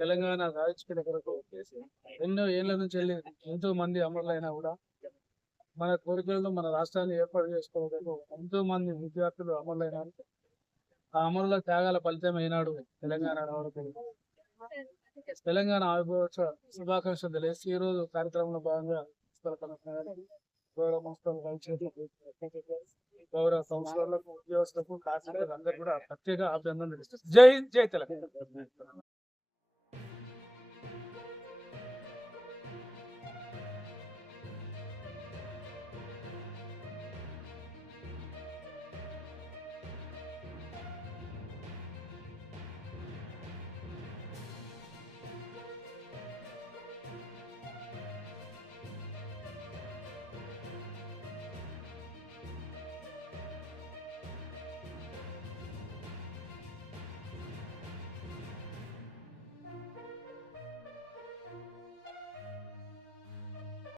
తెలంగాణ సాధించుకునే కొరకు ఎన్నో ఏళ్ళ నుంచి వెళ్ళి ఎంతో మంది అమరులైనా కూడా మన కోరికలను మన రాష్ట్రాన్ని ఏర్పాటు చేసుకోవడానికి ఎంతో మంది విద్యార్థులు అమరులైనారు ఆ అమరుల త్యాగాల ఫలితం అయినాడు తెలంగాణ రావడం. తెలంగాణ ఆవిర్భావ శుభాకాంక్షలు తెలియజేసి ఈ రోజు కార్యక్రమంలో భాగంగా గౌరవ మున్సిపల్ గౌరవ ఉద్యోగస్తులకు కార్మికులకు అందరూ కూడా ప్రత్యేక అభినందనలు. జై జై తెలంగాణ.